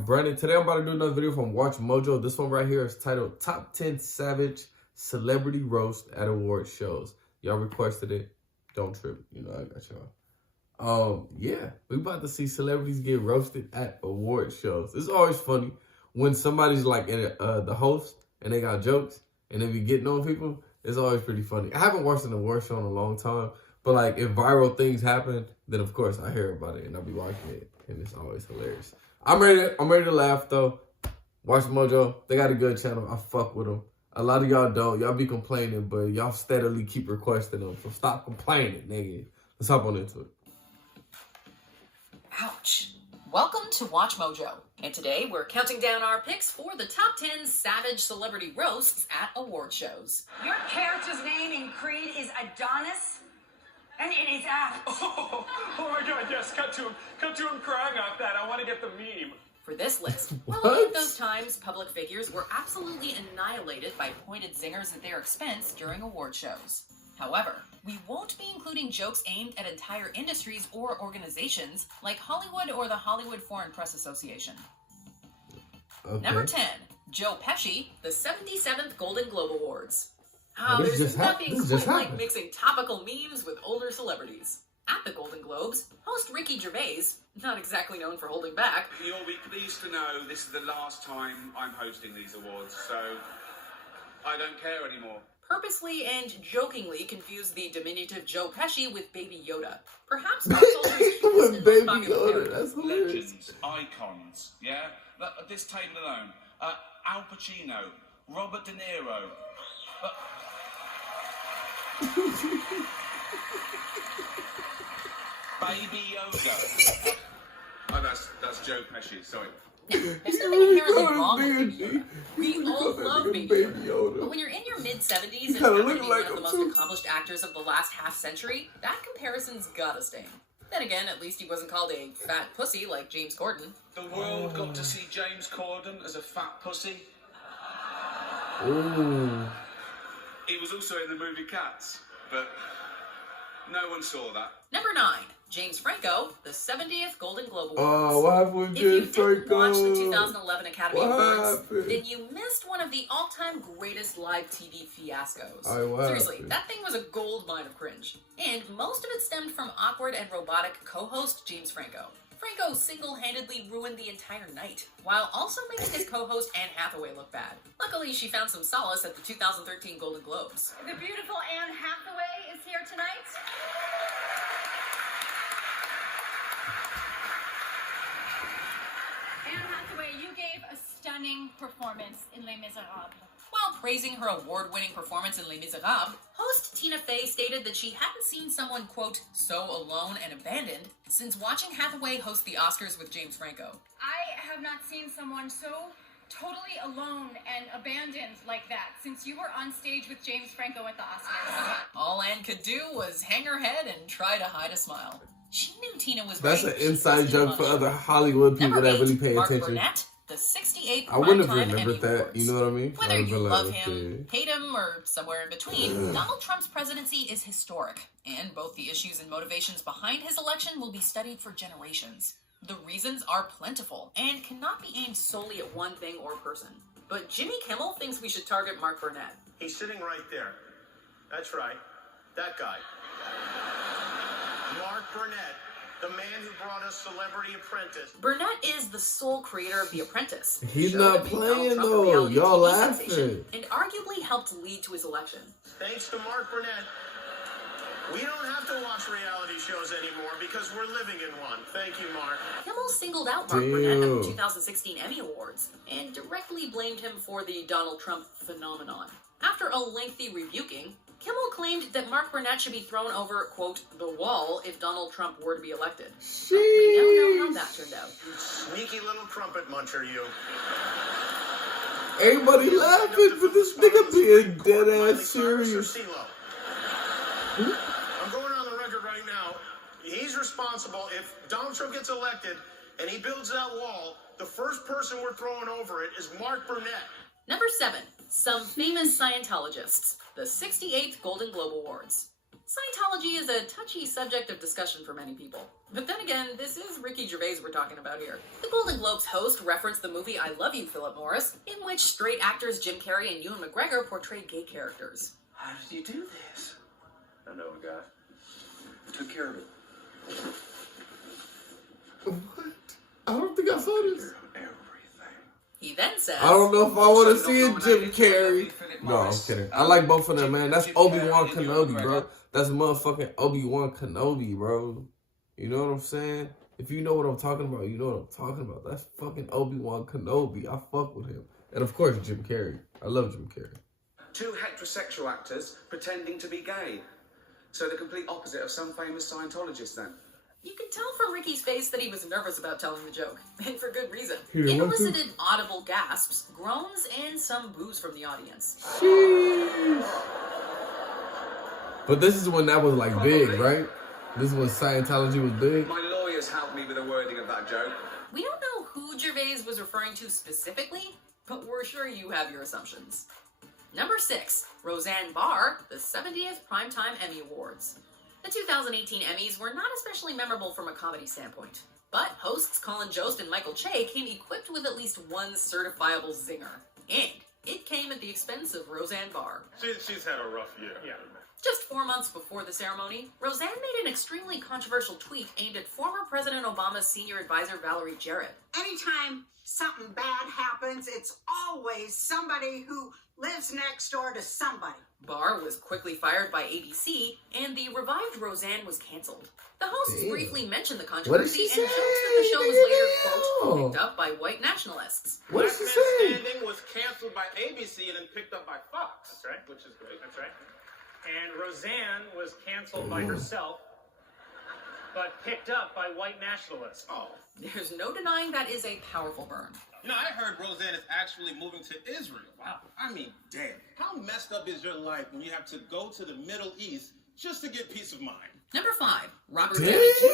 I'm Brennan. Today I'm about to do another video from Watch Mojo. This one right here is titled Top 10 Savage Celebrity Roast at Award Shows. Y'all requested it. Don't trip. You know I got y'all. Yeah, we about to see celebrities get roasted at award shows. It's always funny when somebody's like the host and they got jokes and they be getting on people. It's always pretty funny. I haven't watched an award show in a long time, but like if viral things happen, then of course I hear about it and I'll be watching it, and it's always hilarious. I'm ready to laugh though. Watch Mojo. They got a good channel. I fuck with them. A lot of y'all don't. Y'all be complaining, but y'all steadily keep requesting them. So stop complaining, nigga. Let's hop on into it. Ouch. Welcome to Watch Mojo. And today we're counting down our picks for the top 10 savage celebrity roasts at award shows. Your character's name in Creed is Adonis? And it is apt. Oh my God, yes, cut to him crying out that. I want to get the meme. For this list, well, at those times, public figures were absolutely annihilated by pointed zingers at their expense during award shows. However, we won't be including jokes aimed at entire industries or organizations like Hollywood or the Hollywood Foreign Press Association. Okay. Number 10, Joe Pesci, the 77th Golden Globe Awards. There's nothing quite like mixing topical memes with older celebrities. At the Golden Globes, host Ricky Gervais, not exactly known for holding back. You'll be pleased to know this is the last time I'm hosting these awards, so I don't care anymore. Purposely and jokingly confused the diminutive Joe Pesci with Baby Yoda. Perhaps pop culture's most popular character. Legends, icons, yeah? This table alone. Al Pacino, Robert De Niro. Baby Yoda. Oh, that's Joe Pesci, sorry. There's nothing inherently wrong with Baby Yoda. We all love Baby Yoda. But when you're in your mid-70s and happen to be one of the most accomplished actors of the last half-century, that comparison's gotta sting. Then again, at least he wasn't called a fat pussy like James Corden. The world got to see James Corden as a fat pussy. Ooh. He was also in the movie Cats, but no one saw that. Number 9, James Franco, the 70th Golden Globe Awards. Oh, what happened with James Franco? If you didn't watch the 2011 Academy Awards, then you missed one of the all-time greatest live TV fiascos. Seriously, that thing was a gold mine of cringe. And most of it stemmed from awkward and robotic co-host James Franco. Franco single-handedly ruined the entire night, while also making his co-host Anne Hathaway look bad. Luckily, she found some solace at the 2013 Golden Globes. The beautiful Anne Hathaway is here tonight. Anne Hathaway, you gave a stunning performance in Les Miserables. While praising her award-winning performance in Les Miserables, host Tina Fey stated that she hadn't seen someone, quote, so alone and abandoned since watching Hathaway host the Oscars with James Franco. I have not seen someone so totally alone and abandoned like that since you were on stage with James Franco at the Oscars. All Anne could do was hang her head and try to hide a smile. She knew Tina was That's an inside joke for other Hollywood people that really pay attention. Burnett, the 68th I wouldn't have Primetime remembered Emmy that, Awards. you know what I mean? Whether you love him, hate him, or somewhere in between, Donald Trump's presidency is historic, and both the issues and motivations behind his election will be studied for generations. The reasons are plentiful, and cannot be aimed solely at one thing or person. But Jimmy Kimmel thinks we should target Mark Burnett. He's sitting right there. That's right. That guy. Mark Burnett. The man who brought us Celebrity Apprentice. Burnett is the sole creator of The Apprentice. He's not playing though. Y'all laughing. And arguably helped lead to his election. Thanks to Mark Burnett, we don't have to watch reality shows anymore because we're living in one. Thank you, Mark. Kimmel singled out Mark Burnett at the 2016 Emmy Awards and directly blamed him for the Donald Trump phenomenon. After a lengthy rebuking, Kimmel claimed that Mark Burnett should be thrown over, quote, the wall if Donald Trump were to be elected. We now know how that turned out. You sneaky little trumpet muncher, you. Everybody laughing for this nigga being dead ass serious. I'm going on the record right now. He's responsible. If Donald Trump gets elected and he builds that wall, the first person we're throwing over it is Mark Burnett. Number 7, some famous Scientologists, the 68th Golden Globe Awards. Scientology is a touchy subject of discussion for many people. But then again, this is Ricky Gervais we're talking about here. The Golden Globes host referenced the movie I Love You, Philip Morris, in which straight actors Jim Carrey and Ewan McGregor portrayed gay characters. How did you do this? I know a guy. Took care of it. What? I don't think I saw this. He then says, I don't know if I want to see it, Jim Carrey. No, I'm kidding. I like both of them, man. That's Obi-Wan Kenobi, bro. That's motherfucking Obi-Wan Kenobi, bro. You know what I'm saying? If you know what I'm talking about, you know what I'm talking about. That's fucking Obi-Wan Kenobi. I fuck with him. And of course, Jim Carrey. I love Jim Carrey. Two heterosexual actors pretending to be gay. So the complete opposite of some famous Scientologists then. You can tell from Ricky's face that he was nervous about telling the joke, and for good reason. He It didn't want to? elicited audible gasps, groans, and some boos from the audience. Sheesh. But this is when that was like big, right? This is when Scientology was big. My lawyers helped me with the wording of that joke. We don't know who Gervais was referring to specifically, but we're sure you have your assumptions. Number 6, Roseanne Barr, the 70th Primetime Emmy Awards. The 2018 Emmys were not especially memorable from a comedy standpoint, but hosts Colin Jost and Michael Che came equipped with at least one certifiable zinger, and it came at the expense of Roseanne Barr. She's had a rough year. Yeah. Just 4 months before the ceremony, Roseanne made an extremely controversial tweet aimed at former President Obama's senior advisor Valerie Jarrett. Anytime something bad happens, it's always somebody who lives next door to somebody. Barr was quickly fired by ABC, and the revived Roseanne was canceled. The hosts briefly mentioned the controversy and joked that the show was later, quote, picked up by white nationalists. What did she say? Standing was canceled by ABC and then picked up by Fox. That's right. Which is great. That's right. And Roseanne was canceled by herself, but picked up by white nationalists. Oh. There's no denying that is a powerful burn. You know, I heard Roseanne is actually moving to Israel. Wow. I mean, damn. How messed up is your life when you have to go to the Middle East just to get peace of mind? Number 5, Robert Damn. Downey Jr.,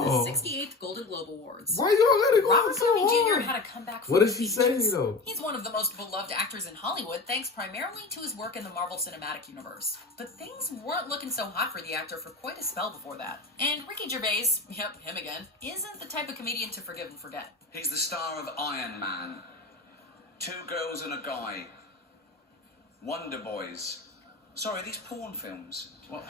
the 68th Golden Globe Awards. Why y'all gotta go Robert so Downey Jr. hard? had a comeback from What did the she say, ages. though? He's one of the most beloved actors in Hollywood, thanks primarily to his work in the Marvel Cinematic Universe. But things weren't looking so hot for the actor for quite a spell before that. And Ricky Gervais, yep, him again, isn't the type of comedian to forgive and forget. He's the star of Iron Man, 2 Girls and a Guy, Wonder Boys. Sorry, are these porn films? What?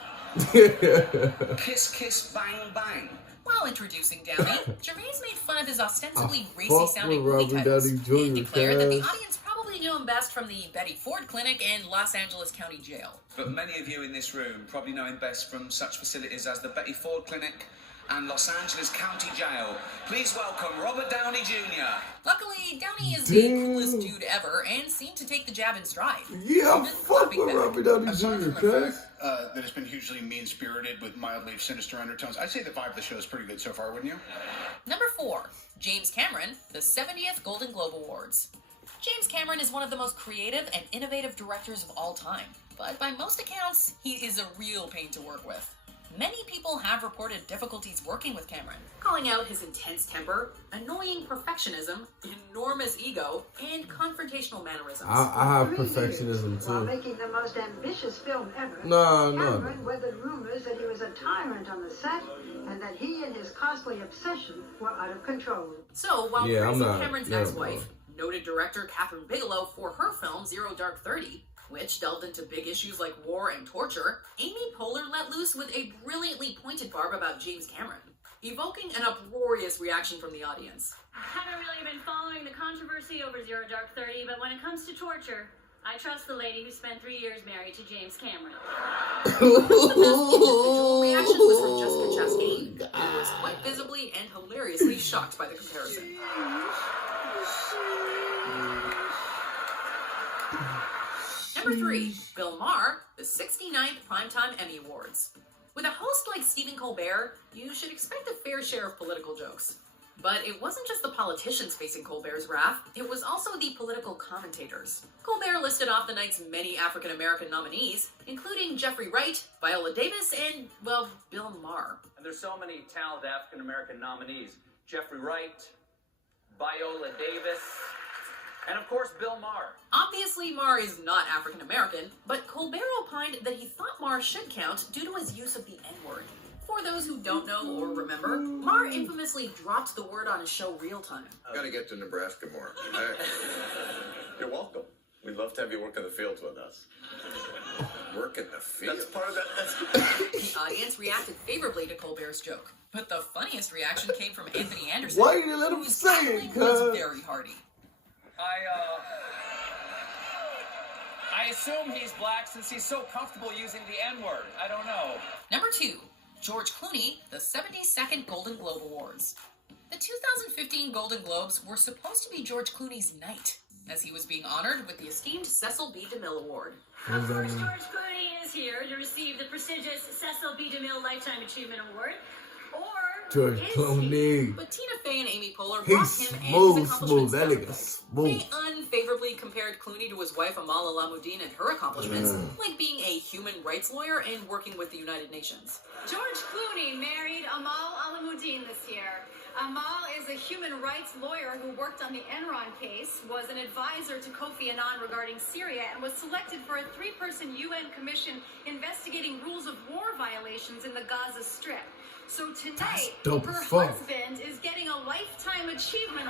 Kiss, Kiss, Bang, Bang. While introducing Downey, Gervais made fun of his ostensibly fuck racy-sounding with movie Robert titles, Downey Jr., and declared that the cuz. audience probably knew him best from the Betty Ford Clinic and Los Angeles County Jail. But many of you in this room probably know him best from such facilities as the Betty Ford Clinic and Los Angeles County Jail. Please welcome Robert Downey Jr. Luckily, Downey is the coolest dude ever and seemed to take the jab in stride. Yeah, Even fuck clapping with back. Robert Downey Aside Jr., from the cuz. fact that it's been hugely mean-spirited with mildly sinister undertones, I'd say the vibe of the show is pretty good so far, wouldn't you? Number 4, James Cameron, the 70th Golden Globe Awards. James Cameron is one of the most creative and innovative directors of all time, but by most accounts, he is a real pain to work with. Many people have reported difficulties working with Cameron, calling out his intense temper, annoying perfectionism, enormous ego, and confrontational mannerisms. I have perfectionism While too. making the most ambitious film ever, No. Cameron weathered rumors that he was a tyrant on the set and that he and his costly obsession were out of control. So, while Yeah, I'm praising not- Cameron's yeah, ex-wife, noted director Catherine Bigelow for her film Zero Dark 30, which delved into big issues like war and torture, Amy Poehler let loose with a brilliantly pointed barb about James Cameron, evoking an uproarious reaction from the audience. I haven't really been following the controversy over Zero Dark 30, but when it comes to torture, I trust the lady who spent 3 years married to James Cameron. Individual reaction was from Jessica Chastain, who was quite visibly and hilariously shocked by the comparison. Number 3, Bill Maher, the 69th Primetime Emmy Awards. With a host like Stephen Colbert, you should expect a fair share of political jokes. But it wasn't just the politicians facing Colbert's wrath, it was also the political commentators. Colbert listed off the night's many African-American nominees, including Jeffrey Wright, Viola Davis, and, well, Bill Maher. And there's so many talented African-American nominees. Jeffrey Wright, Viola Davis, And of course, Bill Maher. Obviously, Maher is not African American, but Colbert opined that he thought Maher should count due to his use of the N-word. For those who don't know or remember, Maher infamously dropped the word on his show Real Time. Gotta get to Nebraska more. You're welcome. We'd love to have you work in the fields with us. Work in the field? That's part of that. The audience reacted favorably to Colbert's joke, but the funniest reaction came from Anthony Anderson. Why you let him say it, was very hearty. I assume he's black since he's so comfortable using the N-word. I don't know. Number 2, George Clooney, the 72nd Golden Globe Awards. The 2015 Golden Globes were supposed to be George Clooney's night, as he was being honored with the esteemed Cecil B. DeMille Award. Of course, George Clooney is here to receive the prestigious Cecil B. DeMille Lifetime Achievement Award. Or George Clooney. But Tina Fey and Amy Poehler brought him and his accomplishments That down. nigga smooth. They unfavorably compared Clooney to his wife Amal Alamuddin and her accomplishments, like being a human rights lawyer and working with the United Nations. George Clooney married Amal Alamuddin this year. Amal is a human rights lawyer who worked on the Enron case, was an advisor to Kofi Annan regarding Syria, and was selected for a 3-person UN commission investigating rules of war violations in the Gaza Strip. So tonight, her husband is getting a Lifetime Achievement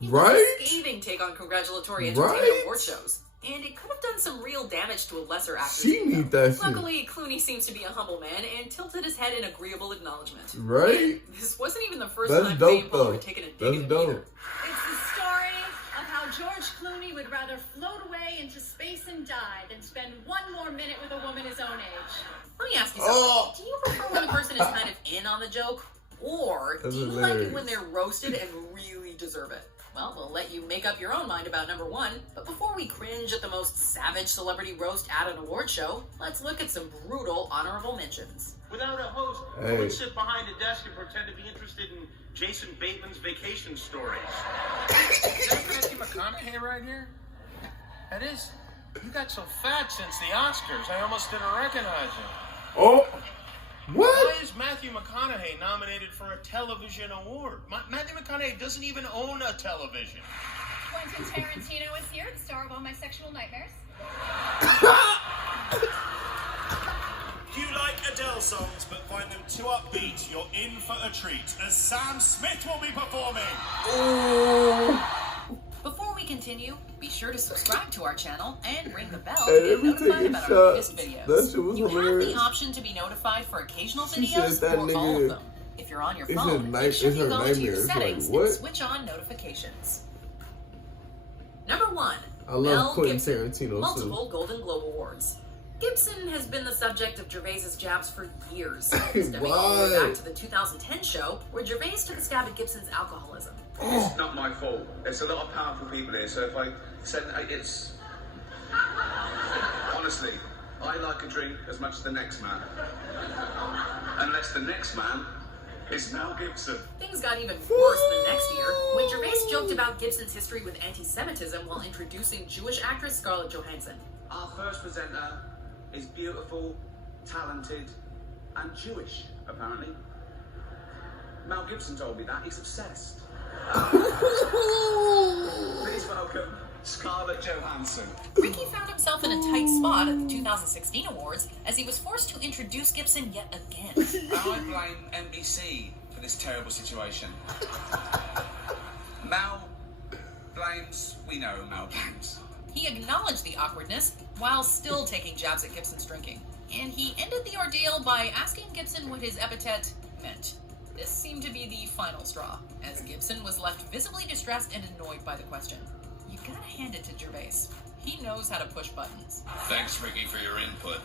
Award. Right? A scathing take on congratulatory entertainment award shows. And it could have done some real damage to a lesser actor. She need that shit. Luckily, Clooney seems to be a humble man and tilted his head in agreeable acknowledgement. Right? This wasn't even the first That's time dope, Fame Poehler though. had taken a dig That's at him dope. either. It's the story of how George Clooney would rather float away into space and die than spend one more minute with a woman his own age. Let me ask you something. Do you prefer when a person is kind of in on the joke? Or do you like it when they're roasted and really deserve it? Well, we'll let you make up your own mind about number 1, but before we cringe at the most savage celebrity roast at an award show, let's look at some brutal honorable mentions. Without a host, who would sit behind a desk and pretend to be interested in Jason Bateman's vacation stories? Is that Matthew McConaughey right here? That is. You got so fat since the Oscars, I almost didn't recognize you. Oh, what? Why is Matthew McConaughey nominated for a television award? Matthew McConaughey doesn't even own a television. Quentin Tarantino is here, the star of all my sexual nightmares. You like Adele songs but find them too upbeat, you're in for a treat, as Sam Smith will be performing. Before we continue, be sure to subscribe to our channel and ring the bell Hey, to get notified about our latest videos. That shit was you hilarious. have the option to be notified for occasional She videos said that or nigga- all of them. If you're on your it's phone, her night- make sure it's you her go into your nightmare. It's like, settings what? and switch on notifications. Number 1, I love Mel Quentin Gibson, Tarantino, multiple Golden Globe Awards. Gibson has been the subject of Gervais's jabs for years, stemming all the way back to the 2010 show where Gervais took a stab at Gibson's alcoholism. It's not my fault. There's a lot of powerful people here, so if I said it's... Honestly, I like a drink as much as the next man. Unless the next man is Mel Gibson. Things got even worse the next year when Gervais joked about Gibson's history with anti-Semitism while introducing Jewish actress Scarlett Johansson. Our first presenter is beautiful, talented, and Jewish, apparently. Mel Gibson told me that. He's obsessed. Please welcome Scarlett Johansson. Ricky found himself in a tight spot at the 2016 awards as he was forced to introduce Gibson yet again. I blame NBC for this terrible situation. Mel blames, we know Mel blames. He acknowledged the awkwardness while still taking jabs at Gibson's drinking. And he ended the ordeal by asking Gibson what his epithet meant. This seemed to be the final straw, as Gibson was left visibly distressed and annoyed by the question. You gotta hand it to Gervais. He knows how to push buttons. Thanks, Ricky, for your input.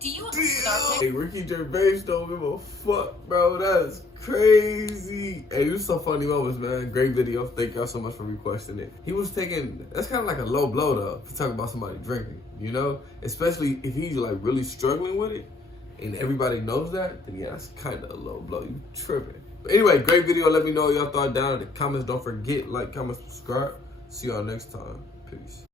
Do you agree with our pick? Hey, Ricky Gervais don't give a fuck, bro. That is crazy. Hey, this was some funny moments, man. Great video. Thank y'all so much for requesting it. He was taking, that's kind of like a low blow, though, for talking about somebody drinking, you know? Especially if he's, like, really struggling with it, and everybody knows that, then yeah, that's kind of a low blow. You tripping. But anyway, great video. Let me know what y'all thought down in the comments. Don't forget, like, comment, subscribe. See y'all next time. Peace.